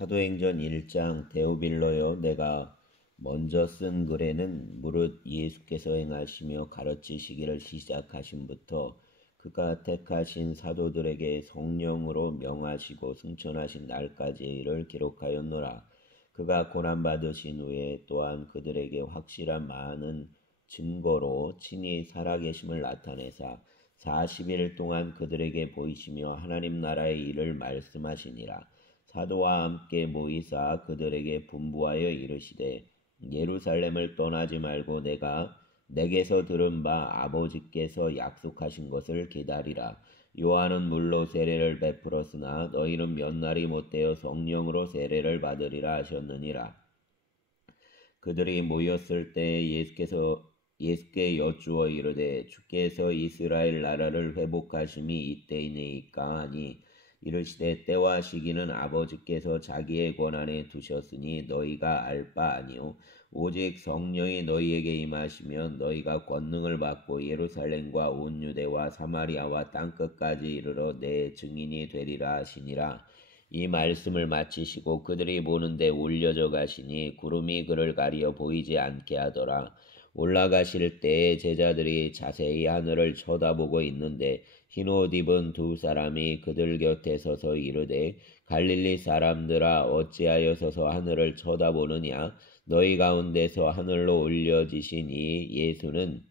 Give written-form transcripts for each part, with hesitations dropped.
사도행전 1장 데오빌로여, 내가 먼저 쓴 글에는 무릇 예수께서 행하시며 가르치시기를 시작하신부터 그가 택하신 사도들에게 성령으로 명하시고 승천하신 날까지의 일을 기록하였노라. 그가 고난받으신 후에 또한 그들에게 확실한 많은 증거로 친히 살아계심을 나타내사 40일 동안 그들에게 보이시며 하나님 나라의 일을 말씀하시니라. 사도와 함께 모이사 그들에게 분부하여 이르시되 예루살렘을 떠나지 말고 내게서 들은 바 아버지께서 약속하신 것을 기다리라. 요한은 물로 세례를 베풀었으나 너희는 몇 날이 못되어 성령으로 세례를 받으리라 하셨느니라. 그들이 모였을 때 예수께 여쭈어 이르되 주께서 이스라엘 나라를 회복하심이 이때이니까 하니 이르시되 때와 시기는 아버지께서 자기의 권한에 두셨으니 너희가 알 바 아니요 오직 성령이 너희에게 임하시면 너희가 권능을 받고 예루살렘과 온 유대와 사마리아와 땅끝까지 이르러 내 증인이 되리라 하시니라. 이 말씀을 마치시고 그들이 보는데 올려져 가시니 구름이 그를 가리어 보이지 않게 하더라. 올라가실 때에 제자들이 자세히 하늘을 쳐다보고 있는데 흰옷 입은 두 사람이 그들 곁에 서서 이르되 갈릴리 사람들아 어찌하여 서서 하늘을 쳐다보느냐. 너희 가운데서 하늘로 올려지신 이 예수는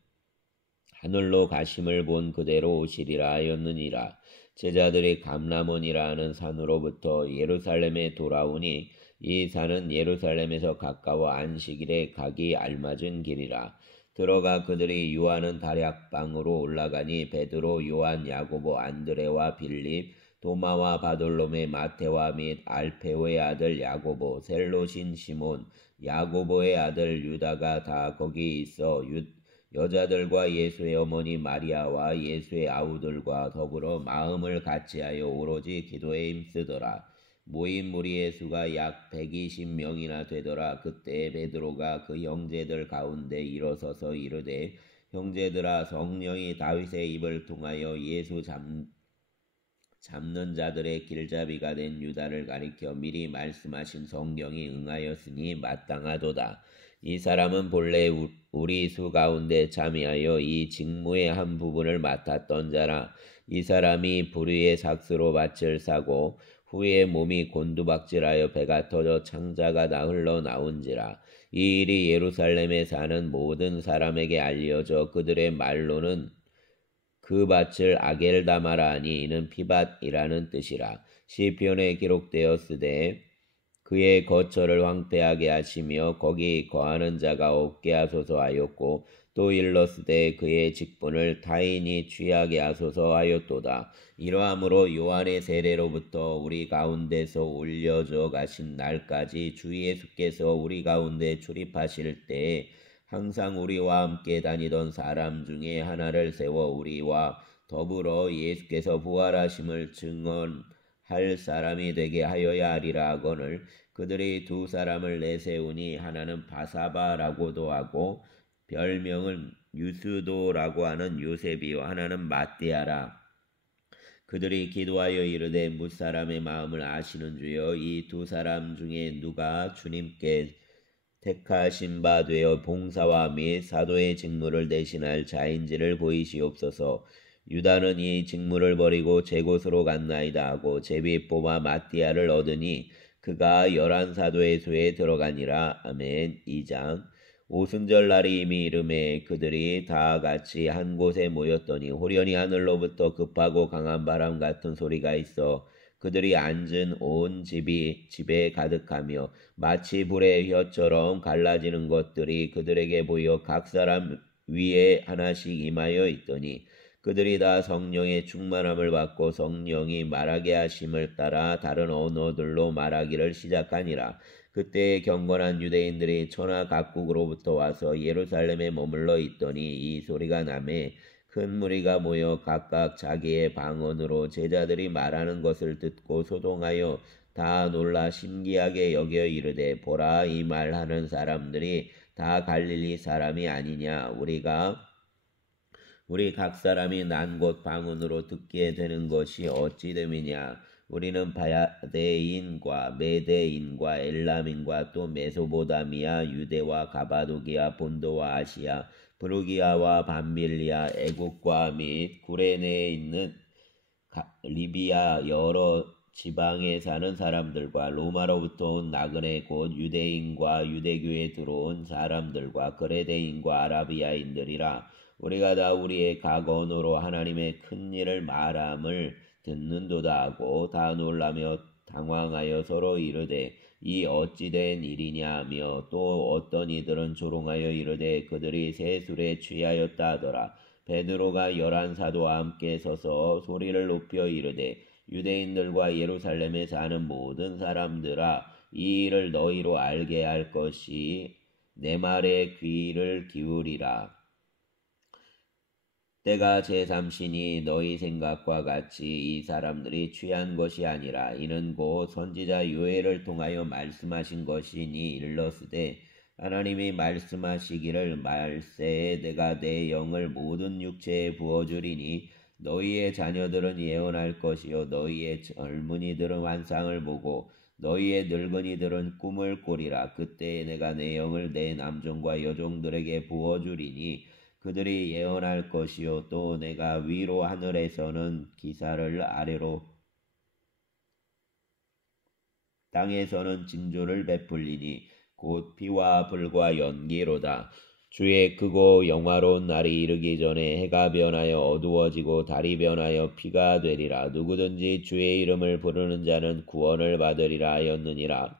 하늘로 가심을 본 그대로 오시리라 하였느니라. 제자들이 감람원이라 하는 산으로부터 예루살렘에 돌아오니 이 산은 예루살렘에서 가까워 안식일에 가기 알맞은 길이라. 들어가 그들이 유하는 다락방으로 올라가니 베드로, 요한, 야고보, 안드레와 빌립, 도마와 바돌로메, 마테와 및 알페오의 아들 야고보, 셀롯인 시몬, 야고보의 아들 유다가 다 거기 있어 여자들과 예수의 어머니 마리아와 예수의 아우들과 더불어 마음을 같이하여 오로지 기도에 힘쓰더라. 모인 무리의 수가 약 120명이나 되더라. 그때 베드로가 그 형제들 가운데 일어서서 이르되 형제들아, 성령이 다윗의 입을 통하여 예수 잡는 자들의 길잡이가 된 유다를 가리켜 미리 말씀하신 성경이 응하였으니 마땅하도다. 이 사람은 본래 우리 수 가운데 참여하여 이 직무의 한 부분을 맡았던 자라. 이 사람이 불의의 삭스로 밭을 사고 후에 몸이 곤두박질하여 배가 터져 창자가 다 흘러나온지라. 이 일이 예루살렘에 사는 모든 사람에게 알려져 그들의 말로는 그 밭을 아겔다마라 하니 이는 피밭이라는 뜻이라. 시편에 기록되었으되 그의 거처를 황폐하게 하시며 거기 거하는 자가 없게 하소서 하였고 또 일렀으되 그의 직분을 타인이 취하게 하소서 하였도다. 이러함으로 요한의 세례로부터 우리 가운데서 올려져 가신 날까지 주 예수께서 우리 가운데 출입하실 때에 항상 우리와 함께 다니던 사람 중에 하나를 세워 우리와 더불어 예수께서 부활하심을 증언할 사람이 되게 하여야 하리라 하거늘 그들이 두 사람을 내세우니 하나는 바사바라고도 하고 별명은 유스도라고 하는 요셉이요 하나는 마띠아라. 그들이 기도하여 이르되 무사람의 마음을 아시는 주여 이 두 사람 중에 누가 주님께 택하신 바 되어 봉사와 및 사도의 직무를 대신할 자인지를 보이시옵소서. 유다는 이 직무를 버리고 제 곳으로 갔나이다 하고 제비 뽑아 마띠아를 얻으니 그가 11사도의 수에 들어가니라. 아멘. 2장. 오순절 날이 이미 이름에 그들이 다 같이 한 곳에 모였더니 호련히 하늘로부터 급하고 강한 바람 같은 소리가 있어 그들이 앉은 온 집에 가득하며 마치 불의 혀처럼 갈라지는 것들이 그들에게 보여 각 사람 위에 하나씩 임하여 있더니 그들이 다 성령의 충만함을 받고 성령이 말하게 하심을 따라 다른 언어들로 말하기를 시작하니라. 그때 경건한 유대인들이 천하 각국으로부터 와서 예루살렘에 머물러 있더니 이 소리가 나매 큰 무리가 모여 각각 자기의 방언으로 제자들이 말하는 것을 듣고 소동하여 다 놀라 신기하게 여겨 이르되 보라, 이 말하는 사람들이 다 갈릴리 사람이 아니냐. 우리 각 사람이 난 곳 방언으로 듣게 되는 것이 어찌 됨이냐. 우리는 바야대인과 메대인과 엘람인과 또 메소보다미아, 유대와 가바도기아, 본도와 아시아, 브루기아와 밤빌리아, 애국과 및 구레네에 있는 리비아 여러 지방에 사는 사람들과 로마로부터 온 나그네 곧 유대인과 유대교에 들어온 사람들과 그레데인과 아라비아인들이라. 우리가 다 우리의 각 언어로 하나님의 큰 일을 말함을 듣는도다 하고 다 놀라며 당황하여 서로 이르되 이 어찌 된 일이냐 하며 또 어떤 이들은 조롱하여 이르되 그들이 새 술에 취하였다 하더라. 베드로가 11사도와 함께 서서 소리를 높여 이르되 유대인들과 예루살렘에 사는 모든 사람들아, 이 일을 너희로 알게 할 것이 내 말에 귀를 기울이라. 때가 제3시니 너희 생각과 같이 이 사람들이 취한 것이 아니라 이는 곧 선지자 요엘을 통하여 말씀하신 것이니 일러스되 하나님이 말씀하시기를 말세에 내가 내 영을 모든 육체에 부어주리니 너희의 자녀들은 예언할 것이요 너희의 젊은이들은 환상을 보고 너희의 늙은이들은 꿈을 꾸리라. 그때에 내가 내 영을 내 남종과 여종들에게 부어주리니 그들이 예언할 것이요 또 내가 위로 하늘에서는 기사를 아래로 땅에서는 징조를 베풀리니 곧 비와 불과 연기로다. 주의 크고 영화로운 날이 이르기 전에 해가 변하여 어두워지고 달이 변하여 피가 되리라. 누구든지 주의 이름을 부르는 자는 구원을 받으리라 하였느니라.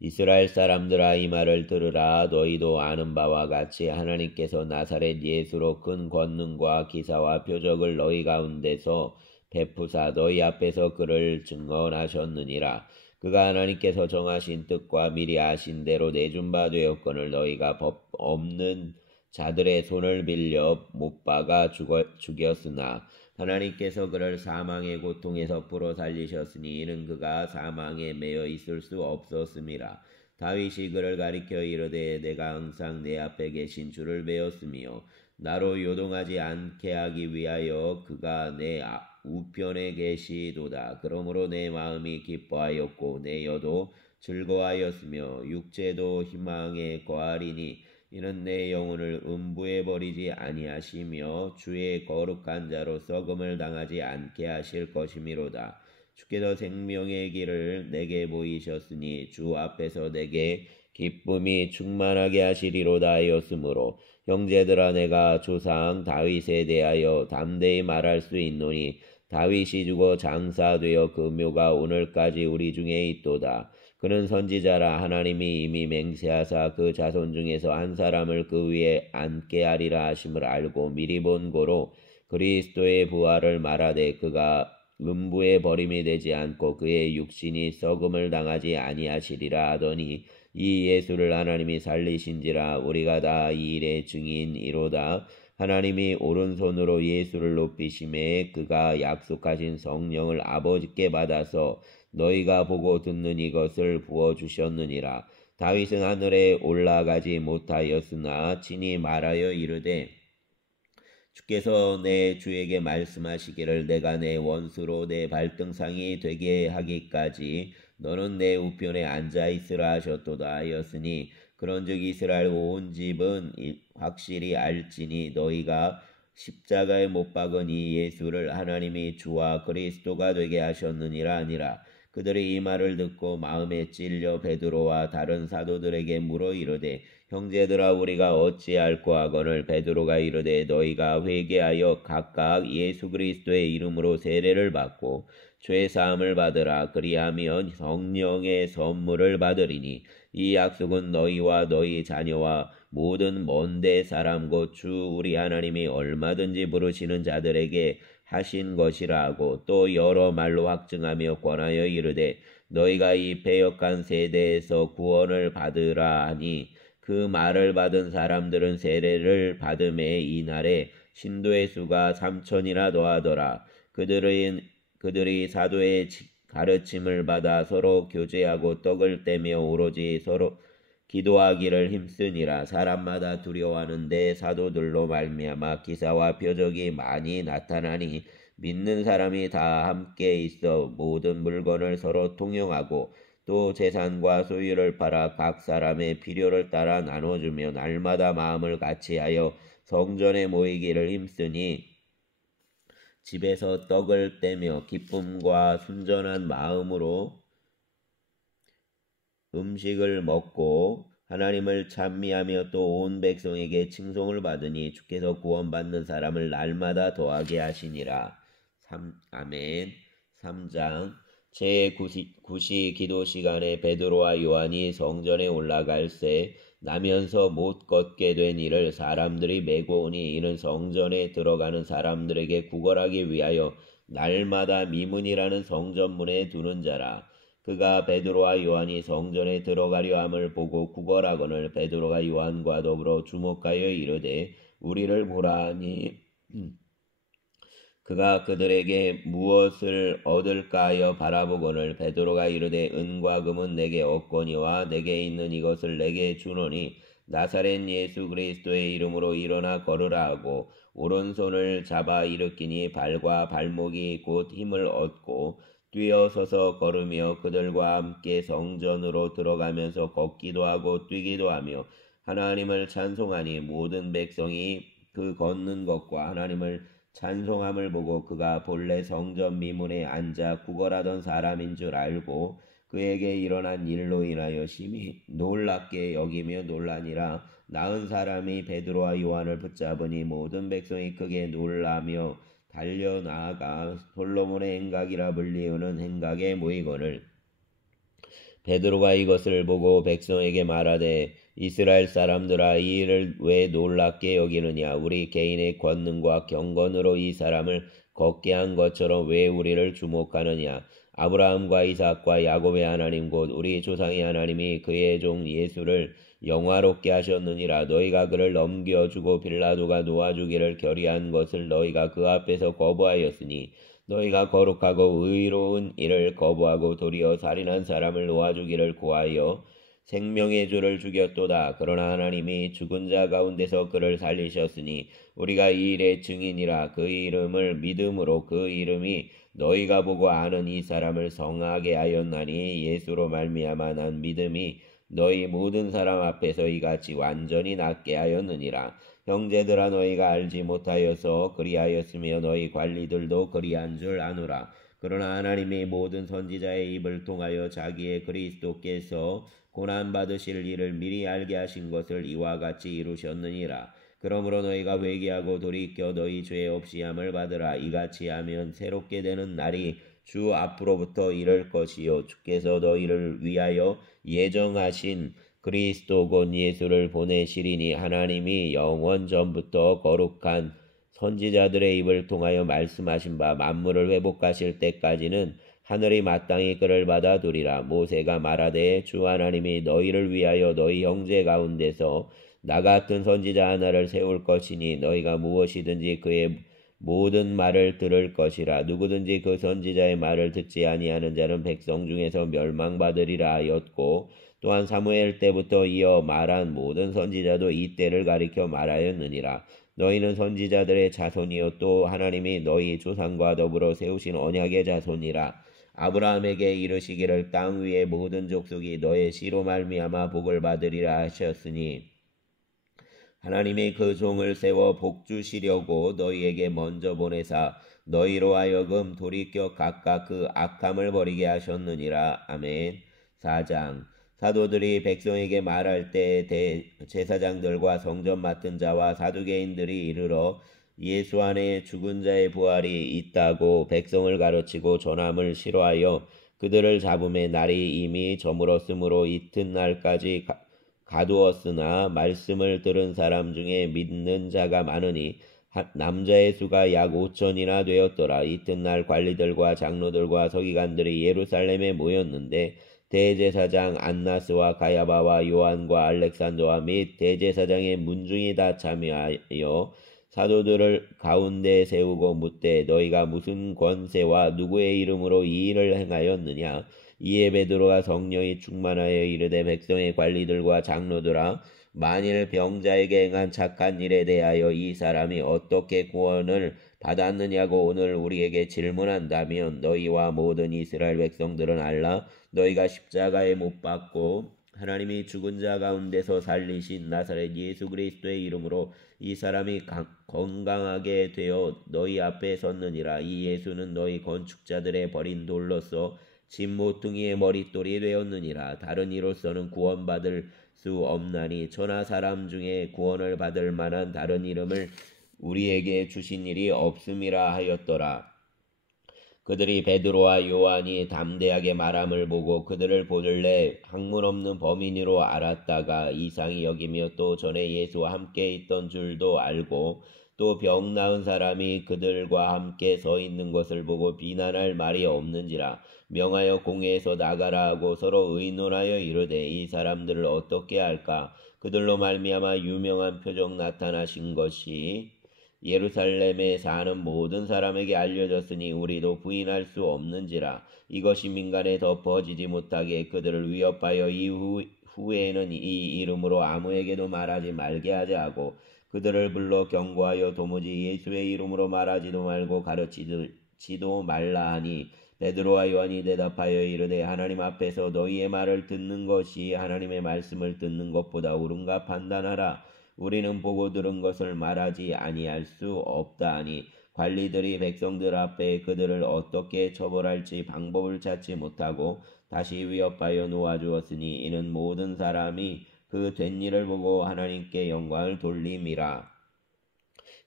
이스라엘 사람들아, 이 말을 들으라. 너희도 아는 바와 같이 하나님께서 나사렛 예수로 큰 권능과 기사와 표적을 너희 가운데서 베푸사 너희 앞에서 그를 증언하셨느니라. 그가 하나님께서 정하신 뜻과 미리 아신 대로 내준 바 되었거늘 너희가 법 없는 자들의 손을 빌려 못 박아 죽였으나 하나님께서 그를 사망의 고통에서 풀어 살리셨으니 이는 그가 사망에 매여 있을 수 없었음이라. 다윗이 그를 가리켜 이르되 내가 항상 내 앞에 계신 주를 배웠으며 나로 요동하지 않게 하기 위하여 그가 내 우편에 계시도다. 그러므로 내 마음이 기뻐하였고 내 혀도 즐거워하였으며 육체도 희망에 거하리니 이는 내 영혼을 음부에 버리지 아니하시며 주의 거룩한 자로 썩음을 당하지 않게 하실 것이미로다. 주께서 생명의 길을 내게 보이셨으니 주 앞에서 내게 기쁨이 충만하게 하시리로다 하였으므로 형제들아 내가 조상 다윗에 대하여 담대히 말할 수 있노니 다윗이 죽어 장사되어 그 묘가 오늘까지 우리 중에 있도다. 그는 선지자라. 하나님이 이미 맹세하사 그 자손 중에서 한 사람을 그 위에 앉게 하리라 하심을 알고 미리 본 고로 그리스도의 부활을 말하되 그가 음부에 버림이 되지 않고 그의 육신이 썩음을 당하지 아니하시리라 하더니 이 예수를 하나님이 살리신지라. 우리가 다 이 일의 증인이로다. 하나님이 오른손으로 예수를 높이심에 그가 약속하신 성령을 아버지께 받아서 너희가 보고 듣는 이것을 부어주셨느니라. 다윗은 하늘에 올라가지 못하였으나 친히 말하여 이르되 주께서 내 주에게 말씀하시기를 내가 내 원수로 내 발등상이 되게 하기까지 너는 내 우편에 앉아있으라 하셨도다 하였으니 그런즉 이스라엘 온 집은 확실히 알지니 너희가 십자가에 못 박은 이 예수를 하나님이 주와 그리스도가 되게 하셨느니라 아니라. 그들이 이 말을 듣고 마음에 찔려 베드로와 다른 사도들에게 물어 이르되 형제들아 우리가 어찌할꼬 하거늘 베드로가 이르되 너희가 회개하여 각각 예수 그리스도의 이름으로 세례를 받고 죄 사함을 받으라. 그리하면 성령의 선물을 받으리니 이 약속은 너희와 너희 자녀와 모든 먼데 사람 곧 주 우리 하나님이 얼마든지 부르시는 자들에게 하신 것이라 하고 또 여러 말로 확증하며 권하여 이르되 너희가 이 패역한 세대에서 구원을 받으라 하니 그 말을 받은 사람들은 세례를 받음에 이날에 신도의 수가 3,000이나 더하더라. 그들이 사도의 가르침을 받아 서로 교제하고 떡을 떼며 오로지 서로 기도하기를 힘쓰니라. 사람마다 두려워하는데 사도들로 말미암아 기사와 표적이 많이 나타나니 믿는 사람이 다 함께 있어 모든 물건을 서로 통용하고 또 재산과 소유를 팔아 각 사람의 필요를 따라 나눠주며 날마다 마음을 같이하여 성전에 모이기를 힘쓰니 집에서 떡을 떼며 기쁨과 순전한 마음으로 음식을 먹고 하나님을 찬미하며 또 온 백성에게 칭송을 받으니 주께서 구원받는 사람을 날마다 더하게 하시니라. 아멘. 3장 제9시 기도 시간에 베드로와 요한이 성전에 올라갈새 나면서 못 걷게 된 이를 사람들이 메고 오니 이는 성전에 들어가는 사람들에게 구걸하기 위하여 날마다 미문이라는 성전문에 두는 자라. 그가 베드로와 요한이 성전에 들어가려 함을 보고 구걸하거늘 베드로가 요한과 더불어 주목하여 이르되 우리를 보라 하니 그가 그들에게 무엇을 얻을까 하여 바라보거늘 베드로가 이르되 은과 금은 내게 없거니와 내게 있는 이것을 내게 주노니 나사렛 예수 그리스도의 이름으로 일어나 걸으라 하고 오른손을 잡아 일으키니 발과 발목이 곧 힘을 얻고 뛰어서서 걸으며 그들과 함께 성전으로 들어가면서 걷기도 하고 뛰기도 하며 하나님을 찬송하니 모든 백성이 그 걷는 것과 하나님을 찬송함을 보고 그가 본래 성전 미문에 앉아 구걸하던 사람인 줄 알고 그에게 일어난 일로 인하여 심히 놀랍게 여기며 놀라니라. 나은 사람이 베드로와 요한을 붙잡으니 모든 백성이 크게 놀라며 달려나아가 솔로몬의 행각이라 불리우는 행각에 모이거늘 베드로가 이것을 보고 백성에게 말하되 이스라엘 사람들아 이 일을 왜 놀랍게 여기느냐. 우리 개인의 권능과 경건으로 이 사람을 걷게 한 것처럼 왜 우리를 주목하느냐. 아브라함과 이삭과 야곱의 하나님 곧 우리 조상의 하나님이 그의 종 예수를 영화롭게 하셨느니라. 너희가 그를 넘겨주고 빌라도가 놓아주기를 결의한 것을 너희가 그 앞에서 거부하였으니 너희가 거룩하고 의로운 일을 거부하고 도리어 살인한 사람을 놓아주기를 고하여 생명의 주를 죽였도다. 그러나 하나님이 죽은 자 가운데서 그를 살리셨으니 우리가 이 일의 증인이라. 그 이름을 믿음으로 그 이름이 너희가 보고 아는 이 사람을 성하게 하였나니 예수로 말미암아 난 믿음이 너희 모든 사람 앞에서 이같이 완전히 낫게 하였느니라. 형제들아 너희가 알지 못하여서 그리하였으며 너희 관리들도 그리한 줄 아노라. 그러나 하나님이 모든 선지자의 입을 통하여 자기의 그리스도께서 고난받으실 일을 미리 알게 하신 것을 이와 같이 이루셨느니라. 그러므로 너희가 회개하고 돌이켜 너희 죄 없이 함을 받으라. 이같이 하면 새롭게 되는 날이 주 앞으로부터 이를 것이요 주께서 너희를 위하여 예정하신 그리스도 곧 예수를 보내시리니 하나님이 영원 전부터 거룩한 선지자들의 입을 통하여 말씀하신 바 만물을 회복하실 때까지는 하늘이 마땅히 그를 받아두리라. 모세가 말하되 주 하나님이 너희를 위하여 너희 형제 가운데서 나 같은 선지자 하나를 세울 것이니 너희가 무엇이든지 그의 모든 말을 들을 것이라. 누구든지 그 선지자의 말을 듣지 아니하는 자는 백성 중에서 멸망받으리라 하였고 또한 사무엘 때부터 이어 말한 모든 선지자도 이 때를 가리켜 말하였느니라. 너희는 선지자들의 자손이요 또 하나님이 너희 조상과 더불어 세우신 언약의 자손이라. 아브라함에게 이르시기를 땅 위의 모든 족속이 너의 씨로 말미암아 복을 받으리라 하셨으니 하나님이 그 종을 세워 복 주시려고 너희에게 먼저 보내사 너희로 하여금 돌이켜 각각 그 악함을 버리게 하셨느니라. 아멘. 4장 사도들이 백성에게 말할 때 대제사장들과 성전 맡은 자와 사두개인들이 이르러 예수 안에 죽은 자의 부활이 있다고 백성을 가르치고 전함을 싫어하여 그들을 잡음에 날이 이미 저물었으므로 이튿날까지 가두었으나 말씀을 들은 사람 중에 믿는 자가 많으니 남자의 수가 약 5천이나 되었더라. 이튿날 관리들과 장로들과 서기관들이 예루살렘에 모였는데 대제사장 안나스와 가야바와 요한과 알렉산더와 및 대제사장의 문중이 다 참여하여 사도들을 가운데 세우고 묻되 너희가 무슨 권세와 누구의 이름으로 이 일을 행하였느냐. 이에 베드로가 성령이 충만하여 이르되 백성의 관리들과 장로들아 만일 병자에게 행한 착한 일에 대하여 이 사람이 어떻게 구원을 받았느냐고 오늘 우리에게 질문한다면 너희와 모든 이스라엘 백성들은 알라. 너희가 십자가에 못 박고 하나님이 죽은 자 가운데서 살리신 나사렛 예수 그리스도의 이름으로 이 사람이 건강하게 되어 너희 앞에 섰느니라. 이 예수는 너희 건축자들의 버린 돌로서 집 모퉁이의 머릿돌이 되었느니라. 다른 이로서는 구원받을 수 없나니 천하 사람 중에 구원을 받을 만한 다른 이름을 우리에게 주신 일이 없음이라 하였더라. 그들이 베드로와 요한이 담대하게 말함을 보고 그들을 보들래 학문 없는 범인으로 알았다가 이상히 여기며 또 전에 예수와 함께 있던 줄도 알고 또 병 나은 사람이 그들과 함께 서 있는 것을 보고 비난할 말이 없는지라. 명하여 공회에서 나가라 하고 서로 의논하여 이르되 이 사람들을 어떻게 할까. 그들로 말미암아 유명한 표적 나타나신 것이 예루살렘에 사는 모든 사람에게 알려졌으니 우리도 부인할 수 없는지라. 이것이 민간에 덮어지지 못하게 그들을 위협하여 이후에는 이 이름으로 아무에게도 말하지 말게 하자 하고 그들을 불러 경고하여 도무지 예수의 이름으로 말하지도 말고 가르치지도 말라 하니 베드로와 요한이 대답하여 이르되 하나님 앞에서 너희의 말을 듣는 것이 하나님의 말씀을 듣는 것보다 옳은가 판단하라. 우리는 보고 들은 것을 말하지 아니할 수 없다 하니 관리들이 백성들 앞에 그들을 어떻게 처벌할지 방법을 찾지 못하고 다시 위협하여 놓아주었으니 이는 모든 사람이 그 된 일을 보고 하나님께 영광을 돌림이라.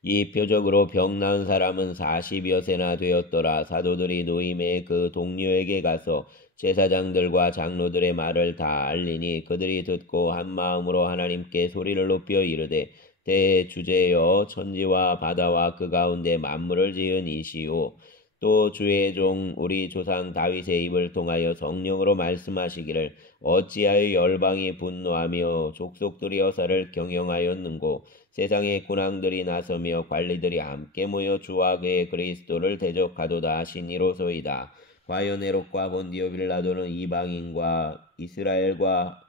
이 표적으로 병 나은 사람은 40여 세나 되었더라. 사도들이 노임에 그 동료에게 가서 제사장들과 장로들의 말을 다 알리니 그들이 듣고 한 마음으로 하나님께 소리를 높여 이르되 대주제여 천지와 바다와 그 가운데 만물을 지은 이시오. 또 주의 종 우리 조상 다윗의 입을 통하여 성령으로 말씀하시기를 어찌하여 열방이 분노하며 족속들이 여사를 경영하였는고 세상의 군왕들이 나서며 관리들이 함께 모여 주와 그의 그리스도를 대적하도다 하시니로소이다. 과연 헤롯과 본디오 빌라도는 이방인과 이스라엘과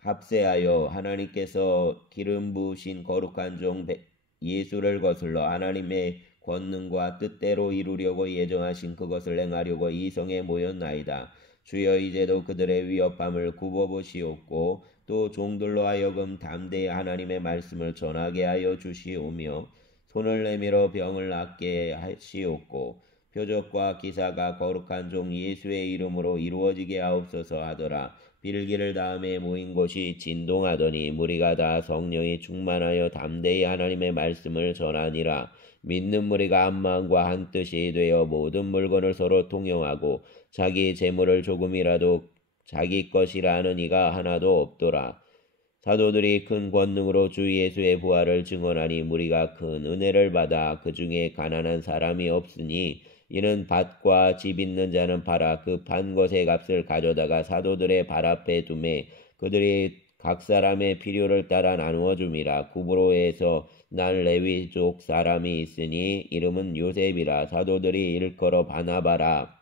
합세하여 하나님께서 기름 부으신 거룩한 종 예수를 거슬러 하나님의 권능과 뜻대로 이루려고 예정하신 그것을 행하려고 이 성에 모였나이다. 주여 이제도 그들의 위협함을 굽어보시옵고 또 종들로 하여금 담대히 하나님의 말씀을 전하게 하여 주시오며 손을 내밀어 병을 낫게 하시옵고 표적과 기사가 거룩한 종 예수의 이름으로 이루어지게 하옵소서 하더라. 빌기를 다음에 모인 곳이 진동하더니 무리가 다 성령이 충만하여 담대히 하나님의 말씀을 전하니라. 믿는 무리가 한 마음과 한 뜻이 되어 모든 물건을 서로 통용하고 자기 재물을 조금이라도 자기 것이라 하는 이가 하나도 없더라. 사도들이 큰 권능으로 주 예수의 부활을 증언하니 무리가 큰 은혜를 받아 그 중에 가난한 사람이 없으니 이는 밭과 집 있는 자는 팔아 그 판 것의 값을 가져다가 사도들의 발 앞에 두매 그들이 각 사람의 필요를 따라 나누어 줌이라. 구브로에서 난 레위족 사람이 있으니 이름은 요셉이라. 사도들이 일컬어 바나바라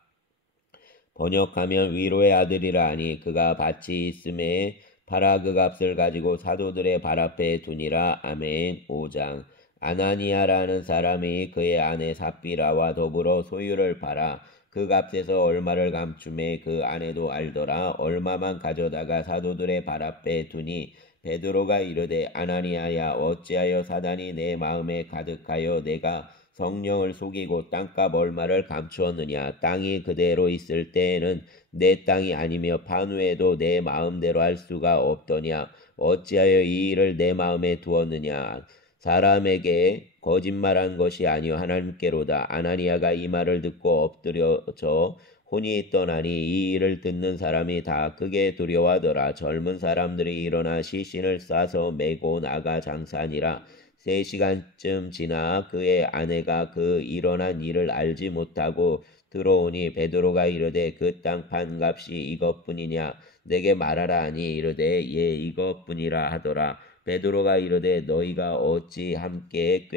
번역하면 위로의 아들이라 하니 그가 밭이 있음에 팔아 그 값을 가지고 사도들의 발 앞에 두니라. 아멘. 5장. 아나니아라는 사람이 그의 아내 삽비라와 더불어 소유를 팔아 그 값에서 얼마를 감춤해 그 아내도 알더라. 얼마만 가져다가 사도들의 발 앞에 두니 베드로가 이르되 아나니아야 어찌하여 사단이 내 마음에 가득하여 내가 성령을 속이고 땅값 얼마를 감추었느냐. 땅이 그대로 있을 때에는 내 땅이 아니며 판 후에도 내 마음대로 할 수가 없더냐. 어찌하여 이 일을 내 마음에 두었느냐. 사람에게 거짓말한 것이 아니요 하나님께로다. 아나니아가 이 말을 듣고 엎드려져 혼이 떠나니 이 일을 듣는 사람이 다 크게 두려워하더라. 젊은 사람들이 일어나 시신을 싸서 메고 나가 장사하니라. 3시간쯤 지나 그의 아내가 그 일어난 일을 알지 못하고 들어오니 베드로가 이르되 그 땅 판값이 이것뿐이냐. 내게 말하라 하니 이르되 예 이것뿐이라 하더라. 베드로가 이르되 너희가 어찌 함께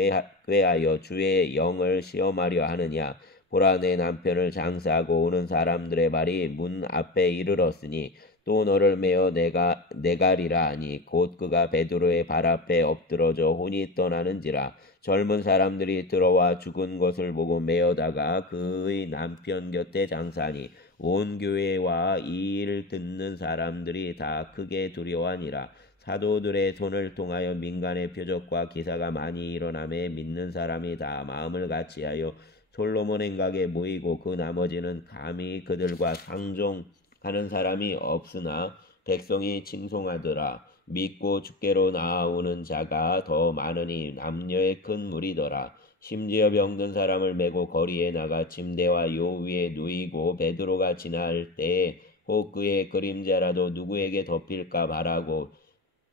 꾀하여 주의 영을 시험하려 하느냐. 보라, 내 남편을 장사하고 오는 사람들의 발이 문 앞에 이르렀으니 또 너를 메어 내가리라 하니 곧 그가 베드로의 발 앞에 엎드러져 혼이 떠나는지라. 젊은 사람들이 들어와 죽은 것을 보고 메어다가 그의 남편 곁에 장사하니 온 교회와 이 일을 듣는 사람들이 다 크게 두려워하니라. 사도들의 손을 통하여 민간의 표적과 기사가 많이 일어나매 믿는 사람이 다 마음을 같이하여 솔로몬 행각에 모이고 그 나머지는 감히 그들과 상종하는 사람이 없으나 백성이 칭송하더라. 믿고 주께로 나아오는 자가 더 많으니 남녀의 큰 무리더라. 심지어 병든 사람을 메고 거리에 나가 침대와 요 위에 누이고 베드로가 지날 때에 혹 그의 그림자라도 누구에게 덮일까 바라고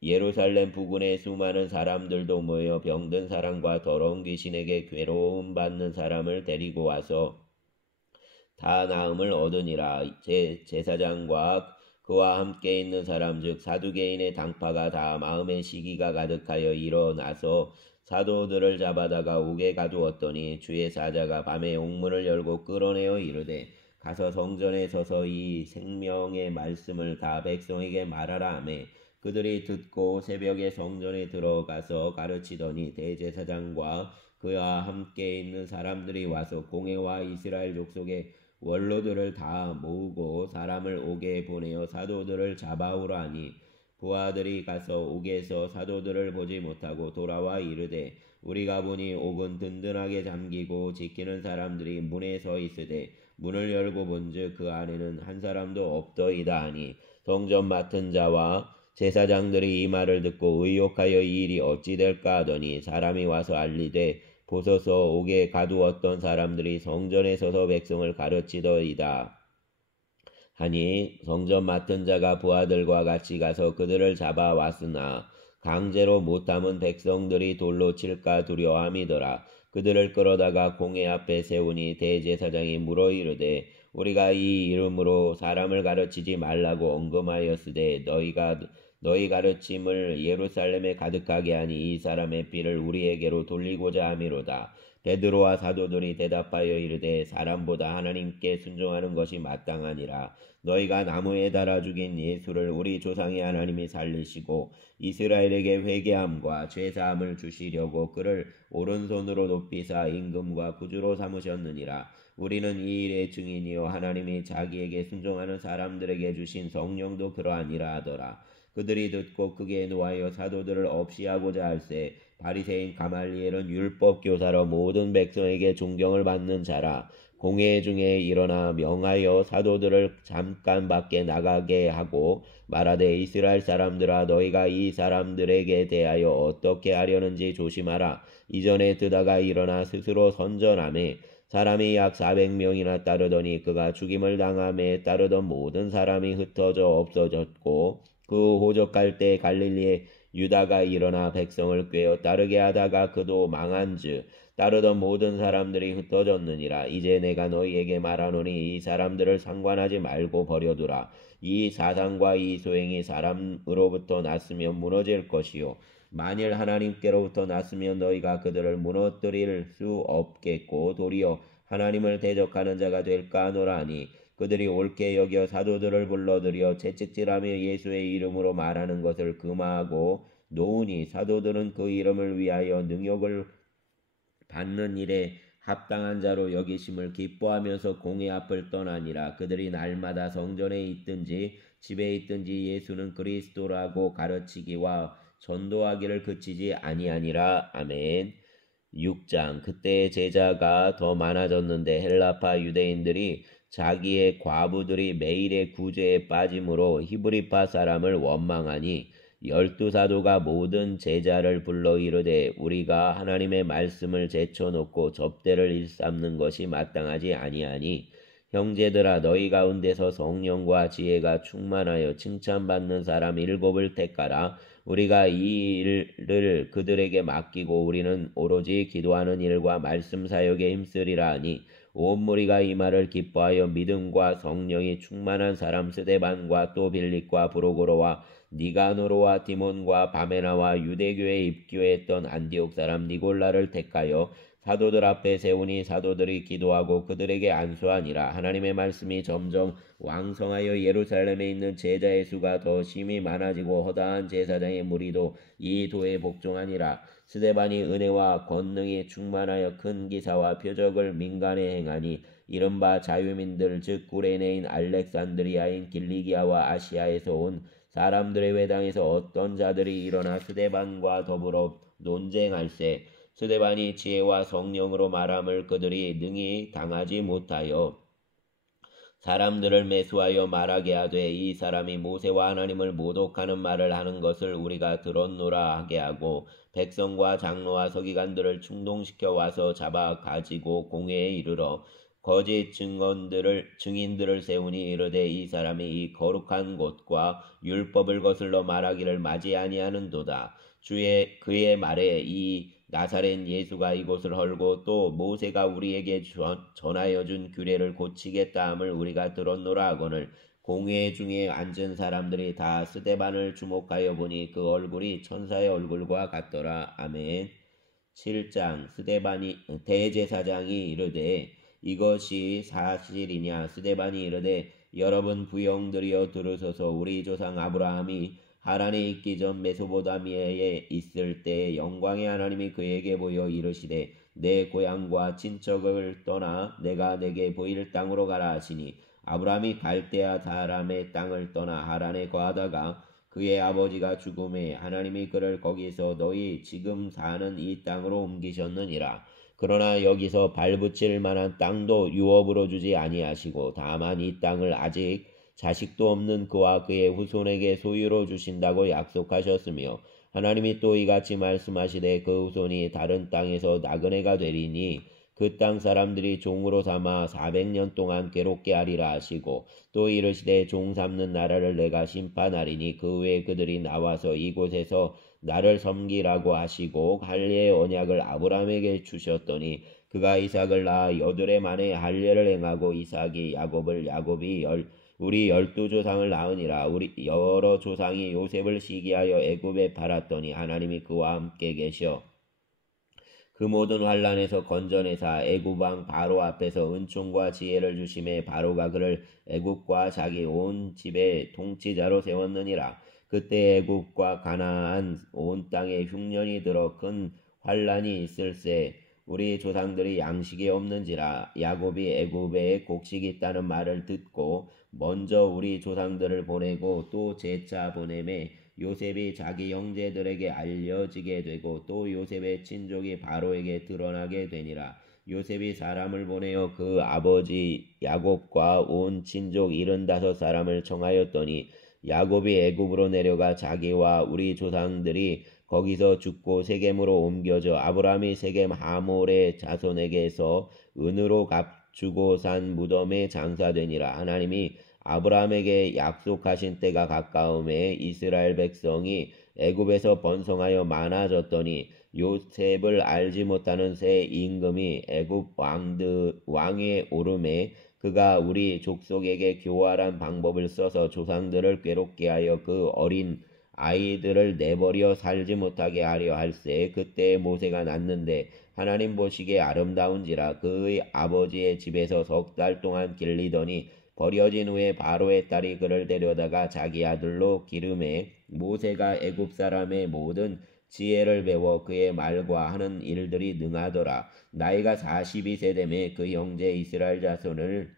예루살렘 부근의 수많은 사람들도 모여 병든 사람과 더러운 귀신에게 괴로움 받는 사람을 데리고 와서 다 나음을 얻으니라. 제사장과 그와 함께 있는 사람 즉 사두개인의 당파가 다 마음의 시기가 가득하여 일어나서 사도들을 잡아다가 옥에 가두었더니 주의 사자가 밤에 옥문을 열고 끌어내어 이르되 가서 성전에 서서 이 생명의 말씀을 다 백성에게 말하라 하매 그들이 듣고 새벽에 성전에 들어가서 가르치더니 대제사장과 그와 함께 있는 사람들이 와서 공회와 이스라엘 족속의 원로들을 다 모으고 사람을 옥에 보내어 사도들을 잡아오라 하니 부하들이 가서 옥에서 사도들을 보지 못하고 돌아와 이르되 우리가 보니 옥은 든든하게 잠기고 지키는 사람들이 문에 서 있으되 문을 열고 본즉 그 안에는 한 사람도 없더이다 하니 성전 맡은 자와 제사장들이 이 말을 듣고 의혹하여 이 일이 어찌 될까 하더니 사람이 와서 알리되 보소서 옥에 가두었던 사람들이 성전에 서서 백성을 가르치더이다 하니 성전 맡은 자가 부하들과 같이 가서 그들을 잡아왔으나 강제로 못 담은 백성들이 돌로 칠까 두려워함이더라. 그들을 끌어다가 공회 앞에 세우니 대제사장이 물어 이르되 우리가 이 이름으로 사람을 가르치지 말라고 언금하였으되 너희 가르침을 예루살렘에 가득하게 하니 이 사람의 피를 우리에게로 돌리고자 함이로다. 베드로와 사도들이 대답하여 이르되 사람보다 하나님께 순종하는 것이 마땅하니라. 너희가 나무에 달아 죽인 예수를 우리 조상의 하나님이 살리시고 이스라엘에게 회개함과 죄사함을 주시려고 그를 오른손으로 높이사 임금과 구주로 삼으셨느니라. 우리는 이 일의 증인이요 하나님이 자기에게 순종하는 사람들에게 주신 성령도 그러하니라 하더라. 그들이 듣고 크게 노하여 사도들을 없이하고자 할세 바리새인 가말리엘은 율법 교사로 모든 백성에게 존경을 받는 자라. 공회 중에 일어나 명하여 사도들을 잠깐 밖에 나가게 하고 말하되 이스라엘 사람들아 너희가 이 사람들에게 대하여 어떻게 하려는지 조심하라. 이전에 드다가 일어나 스스로 선전하매 사람이 약 400명이나 따르더니 그가 죽임을 당함에 따르던 모든 사람이 흩어져 없어졌고 그 호적할 때 갈릴리에 유다가 일어나 백성을 꾀어 따르게 하다가 그도 망한즉 따르던 모든 사람들이 흩어졌느니라. 이제 내가 너희에게 말하노니 이 사람들을 상관하지 말고 버려두라. 이 사상과 이 소행이 사람으로부터 났으면 무너질 것이요 만일 하나님께로부터 났으면 너희가 그들을 무너뜨릴 수 없겠고 도리어 하나님을 대적하는 자가 될까 하노라니. 그들이 옳게 여겨 사도들을 불러들여 채찍질하며 예수의 이름으로 말하는 것을 금하고 놓으니 사도들은 그 이름을 위하여 능욕을 받는 일에 합당한 자로 여기심을 기뻐하면서 공회 앞을 떠나니라. 그들이 날마다 성전에 있든지 집에 있든지 예수는 그리스도라고 가르치기와 전도하기를 그치지 아니하니라. 아멘. 6장. 그때 제자가 더 많아졌는데 헬라파 유대인들이 자기의 과부들이 매일의 구제에 빠짐으로 히브리파 사람을 원망하니 12사도가 모든 제자를 불러 이르되 우리가 하나님의 말씀을 제쳐놓고 접대를 일삼는 것이 마땅하지 아니하니 형제들아 너희 가운데서 성령과 지혜가 충만하여 칭찬받는 사람 7을 택하라. 우리가 이 일을 그들에게 맡기고 우리는 오로지 기도하는 일과 말씀 사역에 힘쓰리라 하니 온 무리가 이 말을 기뻐하여 믿음과 성령이 충만한 사람 스데반과 또 빌립과 브로고로와 니가노로와 디몬과 바메나와 유대교에 입교했던 안디옥 사람 니골라를 택하여 사도들 앞에 세우니 사도들이 기도하고 그들에게 안수하니라. 하나님의 말씀이 점점 왕성하여 예루살렘에 있는 제자의 수가 더 심히 많아지고 허다한 제사장의 무리도 이 도에 복종하니라. 스데반이 은혜와 권능이 충만하여 큰 기사와 표적을 민간에 행하니 이른바 자유민들 즉 구레네인 알렉산드리아인 길리기아와 아시아에서 온 사람들의 회당에서 어떤 자들이 일어나 스데반과 더불어 논쟁할세. 스데반이 지혜와 성령으로 말함을 그들이 능히 당하지 못하여 사람들을 매수하여 말하게 하되 이 사람이 모세와 하나님을 모독하는 말을 하는 것을 우리가 들었노라 하게 하고 백성과 장로와 서기관들을 충동시켜 와서 잡아 가지고 공회에 이르러 거짓 증인들을 세우니 이르되 이 사람이 이 거룩한 곳과 율법을 거슬러 말하기를 맞이 아니하는도다. 그의 말에 이 나사렛 예수가 이곳을 헐고 또 모세가 우리에게 전하여 준 규례를 고치겠다 함을 우리가 들었노라 하거늘 공회 중에 앉은 사람들이 다 스데반을 주목하여 보니 그 얼굴이 천사의 얼굴과 같더라. 아멘. 7장 스데반이 대제사장이 이르되 이것이 사실이냐. 스데반이 이르되 여러분 부형들이여 들으소서. 우리 조상 아브라함이 하란에 있기 전 메소포타미아에 있을 때 영광의 하나님이 그에게 보여 이르시되 내 고향과 친척을 떠나 내가 내게 보일 땅으로 가라 하시니 아브라함이 갈대아 사람의 땅을 떠나 하란에 거하다가 그의 아버지가 죽음에 하나님이 그를 거기서 너희 지금 사는 이 땅으로 옮기셨느니라. 그러나 여기서 발붙일 만한 땅도 유업으로 주지 아니하시고 다만 이 땅을 아직 자식도 없는 그와 그의 후손에게 소유로 주신다고 약속하셨으며 하나님이 또 이같이 말씀하시되 그 후손이 다른 땅에서 나그네가 되리니 그 땅 사람들이 종으로 삼아 400년 동안 괴롭게 하리라 하시고 또 이르시되 종 삼는 나라를 내가 심판하리니 그 후에 그들이 나와서 이곳에서 나를 섬기라고 하시고 할례의 언약을 아브라함에게 주셨더니 그가 이삭을 낳아 여드레 만에 할례를 행하고 이삭이 야곱을 야곱이 우리 12조상을 낳으니라. 우리 여러 조상이 요셉을 시기하여 애굽에 팔았더니 하나님이 그와 함께 계셔 그 모든 환란에서 건져내사 애굽 왕 바로 앞에서 은총과 지혜를 주심에 바로가 그를 애굽과 자기 온 집의 통치자로 세웠느니라. 그때 애굽과 가나안 온 땅에 흉년이 들어 큰 환란이 있을세. 우리 조상들이 양식이 없는지라. 야곱이 애굽에 곡식이 있다는 말을 듣고 먼저 우리 조상들을 보내고 또 재차 보내매 요셉이 자기 형제들에게 알려지게 되고 또 요셉의 친족이 바로에게 드러나게 되니라. 요셉이 사람을 보내어 그 아버지 야곱과 온 친족 75사람을 청하였더니 야곱이 애굽으로 내려가 자기와 우리 조상들이 거기서 죽고 세겜으로 옮겨져 아브라함이 세겜 하몰의 자손에게서 은으로 값주고 산 무덤에 장사되니라. 하나님이 아브라함에게 약속하신 때가 가까움에 이스라엘 백성이 애굽에서 번성하여 많아졌더니 요셉을 알지 못하는 새 임금이 애굽 왕의 오름에 그가 우리 족속에게 교활한 방법을 써서 조상들을 괴롭게 하여 그 어린 아이들을 내버려 살지 못하게 하려 할세. 그때 모세가 낳는데 하나님 보시기에 아름다운지라. 그의 아버지의 집에서 3달 동안 길리더니 버려진 후에 바로의 딸이 그를 데려다가 자기 아들로 기름해 모세가 애굽 사람의 모든 지혜를 배워 그의 말과 하는 일들이 능하더라. 나이가 42세 되매 그 형제 이스라엘 자손을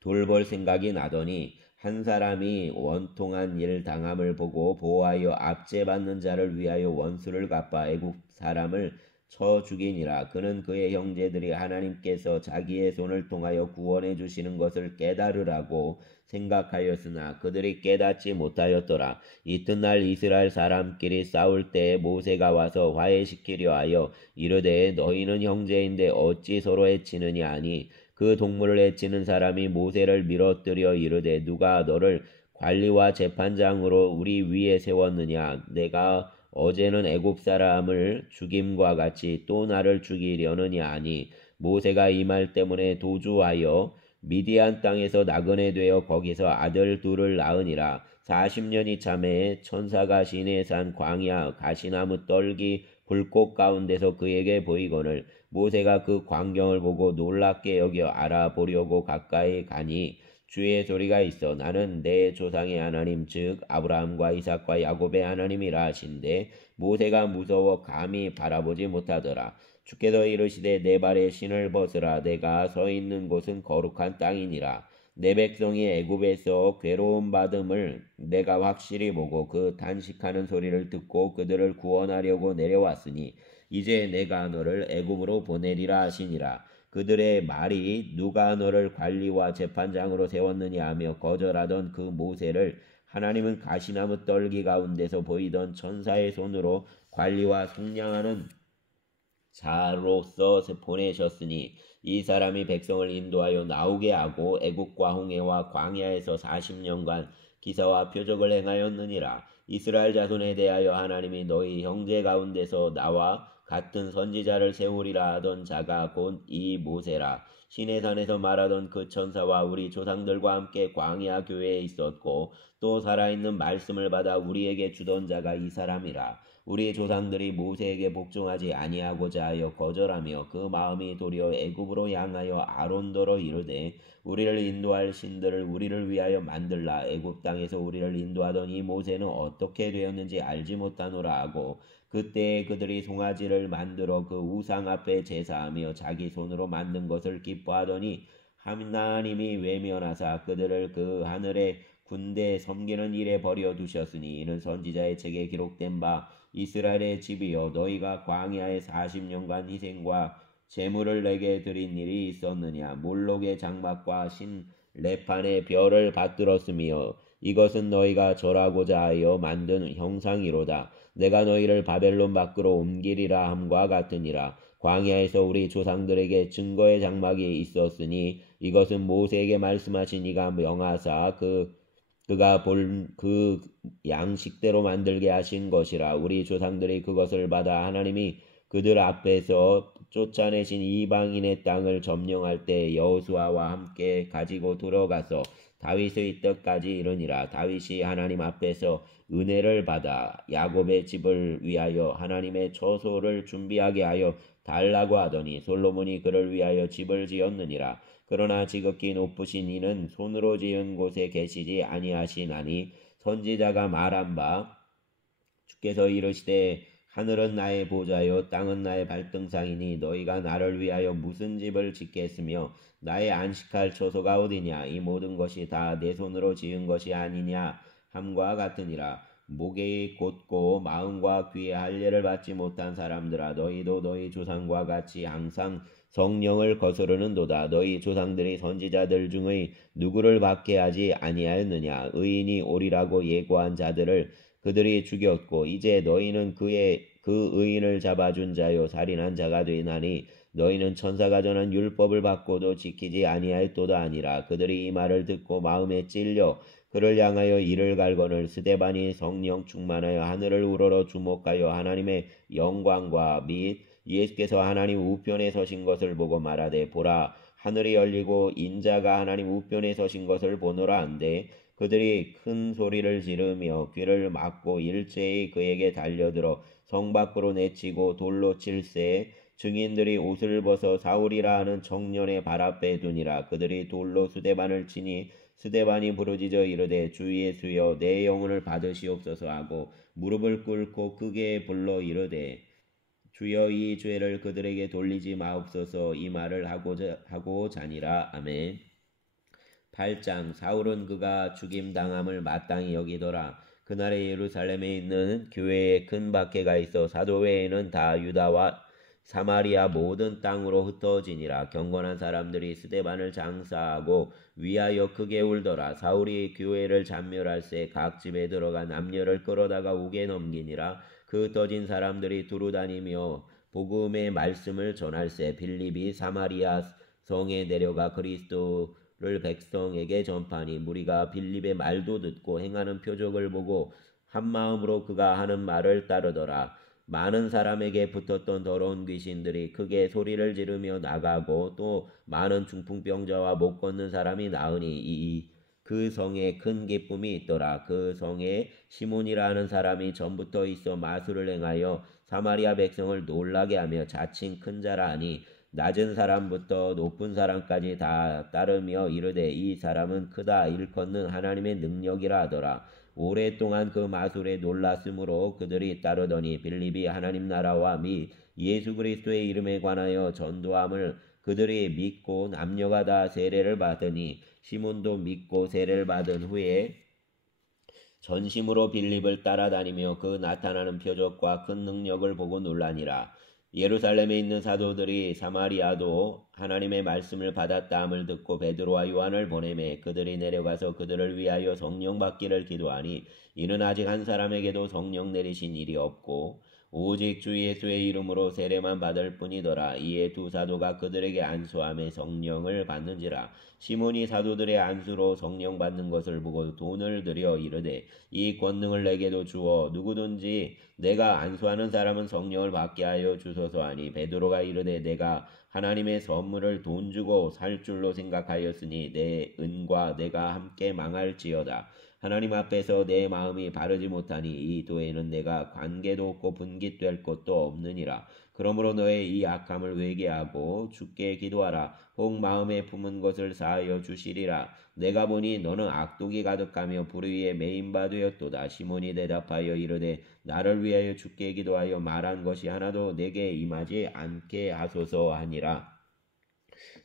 돌볼 생각이 나더니 한 사람이 원통한 일 당함을 보고 보호하여 압제받는 자를 위하여 원수를 갚아 애굽 사람을 쳐 죽이니라. 그는 그의 형제들이 하나님께서 자기의 손을 통하여 구원해 주시는 것을 깨달으라고 생각하였으나 그들이 깨닫지 못하였더라. 이튿날 이스라엘 사람끼리 싸울 때 모세가 와서 화해시키려 하여 이르되 너희는 형제인데 어찌 서로 해치느냐 하니 그 동물을 해치는 사람이 모세를 밀어뜨려 이르되 누가 너를 관리와 재판장으로 우리 위에 세웠느냐. 내가 어제는 애굽 사람을 죽임과 같이 또 나를 죽이려느냐 하니 모세가 이 말 때문에 도주하여 미디안 땅에서 나그네 되어 거기서 아들 둘을 낳으니라. 40년이 참에 천사가 시내산 광야 가시나무 떨기 불꽃 가운데서 그에게 보이거늘 모세가 그 광경을 보고 놀랍게 여겨 알아보려고 가까이 가니 주의 소리가 있어 나는 내 조상의 하나님 즉 아브라함과 이삭과 야곱의 하나님이라 하신대 모세가 무서워 감히 바라보지 못하더라. 주께서 이르시되 내 발에 신을 벗으라 내가 서 있는 곳은 거룩한 땅이니라. 내 백성이 애굽에서 괴로움 받음을 내가 확실히 보고 그 단식하는 소리를 듣고 그들을 구원하려고 내려왔으니 이제 내가 너를 애굽으로 보내리라 하시니라. 그들의 말이 누가 너를 관리와 재판장으로 세웠느냐 하며 거절하던 그 모세를 하나님은 가시나무 떨기 가운데서 보이던 천사의 손으로 관리와 속량하는 자로서 보내셨으니 이 사람이 백성을 인도하여 나오게 하고 애국과 홍해와 광야에서 40년간 기사와 표적을 행하였느니라. 이스라엘 자손에 대하여 하나님이 너희 형제 가운데서 나와 같은 선지자를 세우리라 하던 자가 곧 이 모세라. 시내산에서 말하던 그 천사와 우리 조상들과 함께 광야 교회에 있었고 또 살아있는 말씀을 받아 우리에게 주던 자가 이 사람이라. 우리 조상들이 모세에게 복종하지 아니하고자 하여 거절하며 그 마음이 도리어 애굽으로 향하여 아론더러 이르되 우리를 인도할 신들을 우리를 위하여 만들라. 애굽 땅에서 우리를 인도하던 이 모세는 어떻게 되었는지 알지 못하노라 하고 그때에 그들이 송아지를 만들어 그 우상 앞에 제사하며 자기 손으로 만든 것을 기뻐하더니 하나님이 외면하사 그들을 그 하늘의 군대 섬기는 일에 버려두셨으니 이는 선지자의 책에 기록된 바 이스라엘의 집이여 너희가 광야에 40년간 희생과 제물을 내게 드린 일이 있었느냐. 몰록의 장막과 신 레판의 별을 받들었으며 이것은 너희가 절하고자 하여 만든 형상이로다. 내가 너희를 바벨론 밖으로 옮기리라 함과 같으니라. 광야에서 우리 조상들에게 증거의 장막이 있었으니 이것은 모세에게 말씀하신 이가 명하사 그가 본 그 양식대로 만들게 하신 것이라. 우리 조상들이 그것을 받아 하나님이 그들 앞에서 쫓아내신 이방인의 땅을 점령할 때 여호수아와 함께 가지고 들어가서 다윗의 때까지 이르니라. 다윗이 하나님 앞에서 은혜를 받아 야곱의 집을 위하여 하나님의 처소를 준비하게 하여 달라고 하더니 솔로몬이 그를 위하여 집을 지었느니라. 그러나 지극히 높으신 이는 손으로 지은 곳에 계시지 아니하시나니 선지자가 말한 바 주께서 이르시되 하늘은 나의 보좌요 땅은 나의 발등상이니 너희가 나를 위하여 무슨 집을 짓겠으며 나의 안식할 처소가 어디냐. 이 모든 것이 다 내 손으로 지은 것이 아니냐 함과 같으니라. 목이 곧고 마음과 귀에 할례를 받지 못한 사람들아 너희도 너희 조상과 같이 항상 성령을 거스르는도다. 너희 조상들이 선지자들 중의 누구를 받게 하지 아니하였느냐. 의인이 오리라고 예고한 자들을 그들이 죽였고 이제 너희는 그 의인을 잡아준 자요 살인한 자가 되나니 너희는 천사가 전한 율법을 받고도 지키지 아니하였도다 아니라. 그들이 이 말을 듣고 마음에 찔려 그를 향하여 이를 갈거늘 스데반이 성령 충만하여 하늘을 우러러 주목하여 하나님의 영광과 및 예수께서 하나님 우편에 서신 것을 보고 말하되 보라 하늘이 열리고 인자가 하나님 우편에 서신 것을 보노라 한데 그들이 큰 소리를 지르며 귀를 막고 일제히 그에게 달려들어 성 밖으로 내치고 돌로 칠세 증인들이 옷을 벗어 사울이라 하는 청년의 발 앞에 두니라. 그들이 돌로 스데반을 치니 스데반이 부르짖어 이르되 주 예수여 내 영혼을 받으시옵소서 하고 무릎을 꿇고 크게 불러 이르되 주여 이 죄를 그들에게 돌리지 마옵소서. 이 말을 하고 자니라. 아멘. 8장 사울은 그가 죽임당함을 마땅히 여기더라. 그날에 예루살렘에 있는 교회에 큰 박해가 있어 사도 외에는 다 유다와 사마리아 모든 땅으로 흩어지니라. 경건한 사람들이 스데반을 장사하고 위하여 크게 울더라. 사울이 교회를 잔멸할새 각 집에 들어가 남녀를 끌어다가 옥에 넘기니라. 그 흩어진 사람들이 두루다니며 복음의 말씀을 전할새 빌립이 사마리아 성에 내려가 그리스도를 백성에게 전파니 무리가 빌립의 말도 듣고 행하는 표적을 보고 한 마음으로 그가 하는 말을 따르더라. 많은 사람에게 붙었던 더러운 귀신들이 크게 소리를 지르며 나가고 또 많은 중풍병자와 못 걷는 사람이 나으니 그 성에 큰 기쁨이 있더라. 그 성에 시몬이라 하는 사람이 전부터 있어 마술을 행하여 사마리아 백성을 놀라게 하며 자칭 큰 자라 하니 낮은 사람부터 높은 사람까지 다 따르며 이르되 이 사람은 크다 일컫는 하나님의 능력이라 하더라. 오랫동안 그 마술에 놀랐으므로 그들이 따르더니 빌립이 하나님 나라와 및 예수 그리스도의 이름에 관하여 전도함을 그들이 믿고 남녀가 다 세례를 받으니 시몬도 믿고 세례를 받은 후에 전심으로 빌립을 따라다니며 그 나타나는 표적과 큰 능력을 보고 놀라니라. 예루살렘에 있는 사도들이 사마리아도 하나님의 말씀을 받았다함을 듣고 베드로와 요한을 보내매 그들이 내려가서 그들을 위하여 성령 받기를 기도하니 이는 아직 한 사람에게도 성령 내리신 일이 없고 오직 주 예수의 이름으로 세례만 받을 뿐이더라. 이에 두 사도가 그들에게 안수함에 성령을 받는지라. 시몬이 사도들의 안수로 성령 받는 것을 보고 돈을 들여 이르되 이 권능을 내게도 주어 누구든지 내가 안수하는 사람은 성령을 받게 하여 주소서 하니 베드로가 이르되 내가 하나님의 선물을 돈 주고 살 줄로 생각하였으니 내 은과 내가 함께 망할지어다. 하나님 앞에서 내 마음이 바르지 못하니 이 도에는 내가 관계도 없고 분깃될 것도 없느니라. 그러므로 너의 이 악함을 회개하고 주께 기도하라. 혹 마음에 품은 것을 사하여 주시리라. 내가 보니 너는 악독이 가득하며 불의에 매인바 되었도다. 시몬이 대답하여 이르되 나를 위하여 주께 기도하여 말한 것이 하나도 내게 임하지 않게 하소서 하니라.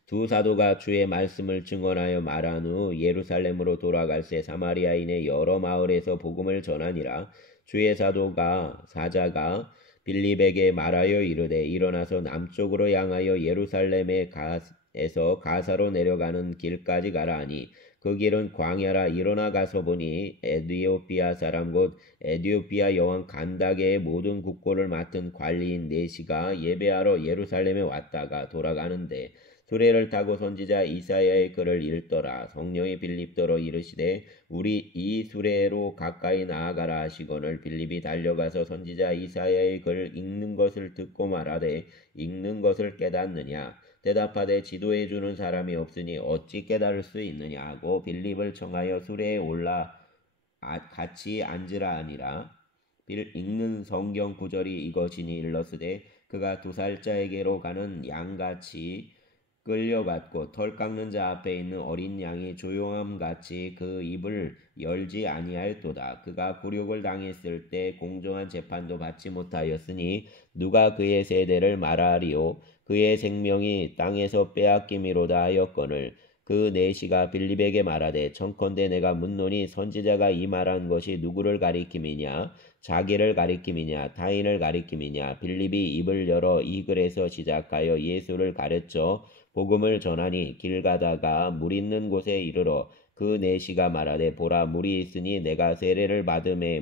두 사도가 주의 말씀을 증언하여 말한 후 예루살렘으로 돌아갈새 사마리아인의 여러 마을에서 복음을 전하니라. 주의 사자가 빌립에게 말하여 이르되 일어나서 남쪽으로 향하여 예루살렘에서 가사로 내려가는 길까지 가라 하니 그 길은 광야라. 일어나 가서 보니 에디오피아 사람 곧 에디오피아 여왕 간다게의 모든 국고를 맡은 관리인 네시가 예배하러 예루살렘에 왔다가 돌아가는데 수레를 타고 선지자 이사야의 글을 읽더라. 성령이 빌립더러 이르시되 우리 이 수레로 가까이 나아가라 하시거늘 빌립이 달려가서 선지자 이사야의 글을 읽는 것을 듣고 말하되 읽는 것을 깨닫느냐. 대답하되 지도해 주는 사람이 없으니 어찌 깨달을 수 있느냐 하고 빌립을 청하여 수레에 올라 같이 앉으라 하니라. 읽는 성경 구절이 이것이니 일러스되 그가 2살짜에게로 가는 양같이 끌려갔고 털 깎는 자 앞에 있는 어린 양이 조용함같이 그 입을 열지 아니하였도다. 그가 굴욕을 당했을 때 공정한 재판도 받지 못하였으니 누가 그의 세대를 말하리요. 그의 생명이 땅에서 빼앗김이로다 하였거늘 그 네시가 빌립에게 말하되 청컨대 내가 묻노니 선지자가 이 말한 것이 누구를 가리킴이냐 자기를 가리킴이냐 타인을 가리킴이냐. 빌립이 입을 열어 이 글에서 시작하여 예수를 가르쳐 복음을 전하니 길 가다가 물 있는 곳에 이르러 그 네시가 말하되 보라 물이 있으니 내가 세례를 받음에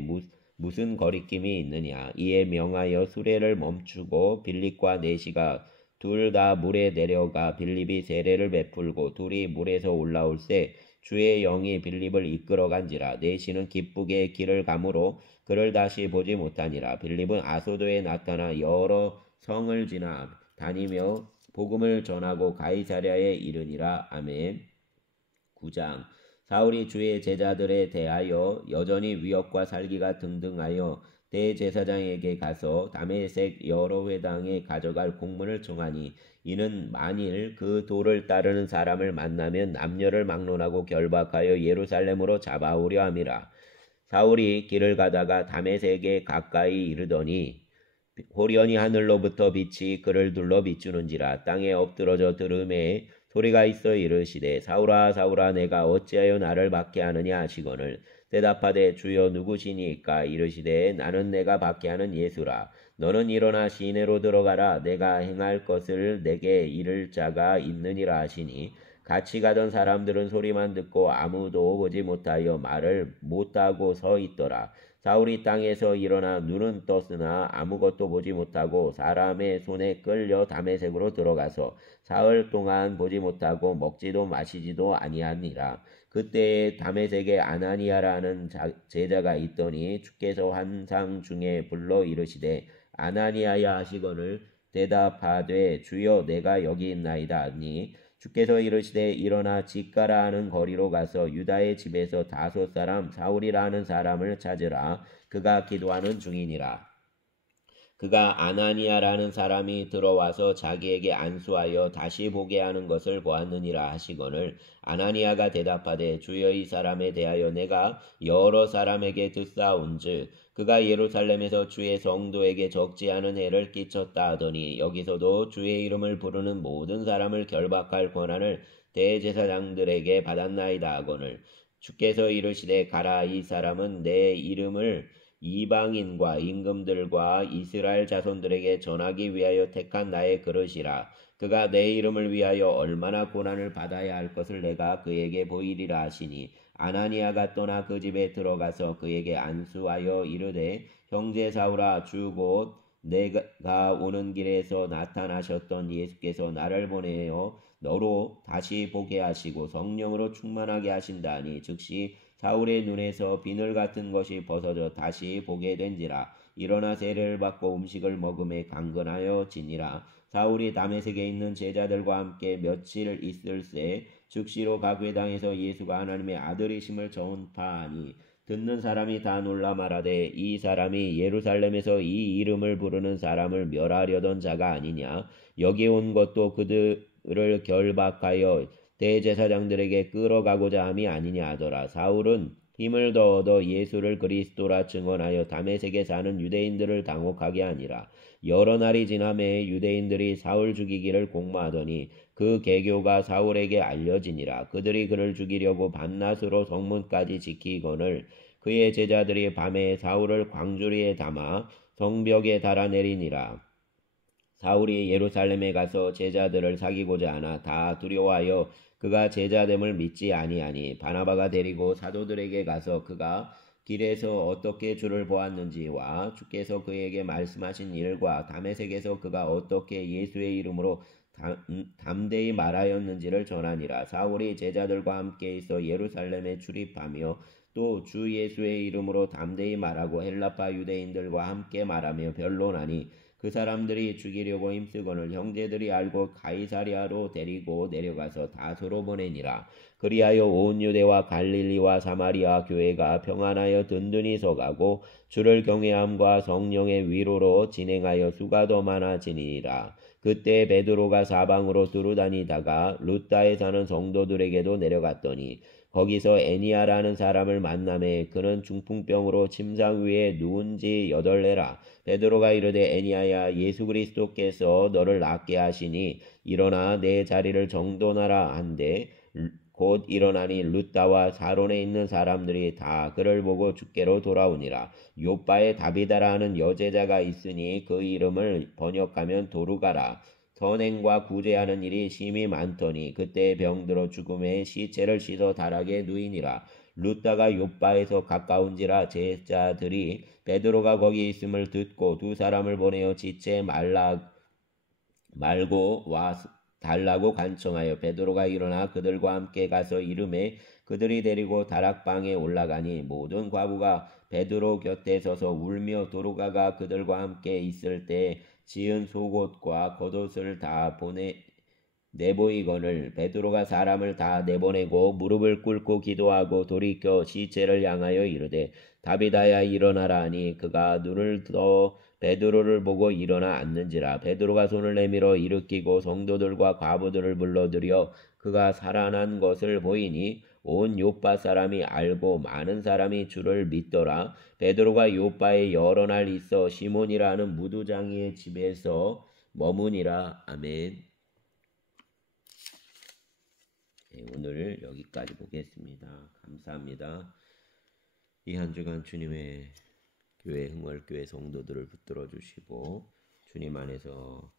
무슨 거리낌이 있느냐. 이에 명하여 수레를 멈추고 빌립과 네시가 둘 다 물에 내려가 빌립이 세례를 베풀고 둘이 물에서 올라올새 주의 영이 빌립을 이끌어간지라. 네시는 기쁘게 길을 가므로 그를 다시 보지 못하니라. 빌립은 아소도에 나타나 여러 성을 지나 다니며 복음을 전하고 가이사랴에 이르니라. 아멘. 9장. 사울이 주의 제자들에 대하여 여전히 위협과 살기가 등등하여 대제사장에게 가서 다메섹 여러 회당에 가져갈 공문을 청하니 이는 만일 그 도를 따르는 사람을 만나면 남녀를 막론하고 결박하여 예루살렘으로 잡아오려 함이라. 사울이 길을 가다가 다메섹에 가까이 이르더니 호련히 하늘로부터 빛이 그를 둘러 비추는지라. 땅에 엎드러져 들음에 소리가 있어 이르시되 사울아 사울아 내가 어찌하여 나를 박해하느냐 하시거늘 대답하되 주여 누구시니까. 이르시되 나는 내가 박해하는 예수라. 너는 일어나 시내로 들어가라. 내가 행할 것을 내게 이를 자가 있느니라 하시니 같이 가던 사람들은 소리만 듣고 아무도 보지 못하여 말을 못하고 서 있더라. 사울이 땅에서 일어나 눈은 떴으나 아무것도 보지 못하고 사람의 손에 끌려 다메섹으로 들어가서 사흘 동안 보지 못하고 먹지도 마시지도 아니하니라. 그때에 다메섹에 아나니아라는 제자가 있더니 주께서 환상 중에 불러 이르시되 아나니아야 하시거늘 대답하되 주여 내가 여기 있나이다 하니 주께서 이르시되 일어나 집가라 하는 거리로 가서 유다의 집에서 다섯 사람 사울이라 하는 사람을 찾으라. 그가 기도하는 중이니라. 그가 아나니아라는 사람이 들어와서 자기에게 안수하여 다시 보게 하는 것을 보았느니라 하시거늘 아나니아가 대답하되 주여 이 사람에 대하여 내가 여러 사람에게 듣사온즉 그가 예루살렘에서 주의 성도에게 적지 않은 해를 끼쳤다 하더니 여기서도 주의 이름을 부르는 모든 사람을 결박할 권한을 대제사장들에게 받았나이다 하거늘 주께서 이르시되 가라 이 사람은 내 이름을 이방인과 임금들과 이스라엘 자손들에게 전하기 위하여 택한 나의 그릇이라. 그가 내 이름을 위하여 얼마나 고난을 받아야 할 것을 내가 그에게 보이리라 하시니 아나니아가 떠나 그 집에 들어가서 그에게 안수하여 이르되 형제 사울아 주 곧 내가 오는 길에서 나타나셨던 예수께서 나를 보내어 너로 다시 보게 하시고 성령으로 충만하게 하신다니 즉시 사울의 눈에서 비늘 같은 것이 벗어져 다시 보게 된지라. 일어나 세례를 받고 음식을 먹음에 강건하여 지니라. 사울이 다메섹에 있는 제자들과 함께 며칠 있을새 즉시로 각 회당에서 예수가 하나님의 아들이심을 전파하니 듣는 사람이 다 놀라 말하되 이 사람이 예루살렘에서 이 이름을 부르는 사람을 멸하려던 자가 아니냐. 여기 온 것도 그들을 결박하여 대제사장들에게 끌어가고자 함이 아니냐 하더라. 사울은 힘을 더 얻어 예수를 그리스도라 증언하여 다메섹에 사는 유대인들을 당혹하게 하니라. 여러 날이 지나매 유대인들이 사울 죽이기를 공모하더니 그 계교가 사울에게 알려지니라. 그들이 그를 죽이려고 밤낮으로 성문까지 지키거늘 그의 제자들이 밤에 사울을 광주리에 담아 성벽에 달아내리니라. 사울이 예루살렘에 가서 제자들을 사귀고자 하나 다 두려워하여 그가 제자됨을 믿지 아니하니 바나바가 데리고 사도들에게 가서 그가 길에서 어떻게 주를 보았는지와 주께서 그에게 말씀하신 일과 다메섹에서 그가 어떻게 예수의 이름으로 담대히 말하였는지를 전하니라. 사울이 제자들과 함께 있어 예루살렘에 출입하며 또 주 예수의 이름으로 담대히 말하고 헬라파 유대인들과 함께 말하며 변론하니 그 사람들이 죽이려고 힘쓰거늘 형제들이 알고 가이사랴로 데리고 내려가서 다소로 보내니라. 그리하여 온 유대와 갈릴리와 사마리아 교회가 평안하여 든든히 서가고 주를 경외함과 성령의 위로로 진행하여 수가 더 많아지니라. 그때 베드로가 사방으로 두루다니다가 룻다에 사는 성도들에게도 내려갔더니 거기서 애니아라는 사람을 만나매 그는 중풍병으로 침상 위에 누운 지 8해라. 베드로가 이르되 애니아야 예수 그리스도께서 너를 낫게 하시니 일어나 내 자리를 정돈하라 한데 곧 일어나니 룻다와 사론에 있는 사람들이 다 그를 보고 주께로 돌아오니라. 요바에 다비다라 하는 여제자가 있으니 그 이름을 번역하면 도루가라. 선행과 구제하는 일이 심히 많더니 그때 병들어 죽음에 시체를 씻어 다락에 누이니라. 룻다가 요바에서 가까운지라 제자들이 베드로가 거기 있음을 듣고 두 사람을 보내어 지체 말고 와 달라고 간청하여 베드로가 일어나 그들과 함께 가서 이르매 그들이 데리고 다락방에 올라가니 모든 과부가 베드로 곁에 서서 울며 도루가가 그들과 함께 있을 때 지은 속옷과 겉옷을 다 내보이거늘 베드로가 사람을 다 내보내고 무릎을 꿇고 기도하고 돌이켜 시체를 향하여 이르되 다비다야 일어나라 하니 그가 눈을 떠 베드로를 보고 일어나 앉는지라. 베드로가 손을 내밀어 일으키고 성도들과 과부들을 불러들여 그가 살아난 것을 보이니 온 요빠 사람이 알고 많은 사람이 주를 믿더라. 베드로가 요빠에 여러 날 있어 시몬이라 하는 무두장이의 집에서 머무니라. 아멘. 네, 오늘 여기까지 보겠습니다. 감사합니다. 이 한 주간 주님의 교회 흥월교회 성도들을 붙들어 주시고 주님 안에서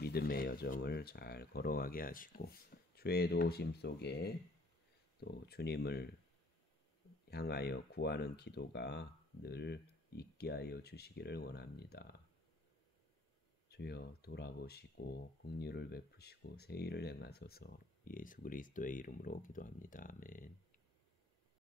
믿음의 여정을 잘 걸어가게 하시고 주의 도우심 속에 또 주님을 향하여 구하는 기도가 늘 있게 하여 주시기를 원합니다. 주여 돌아보시고 긍휼을 베푸시고 새 일을 행하소서. 예수 그리스도의 이름으로 기도합니다. 아멘.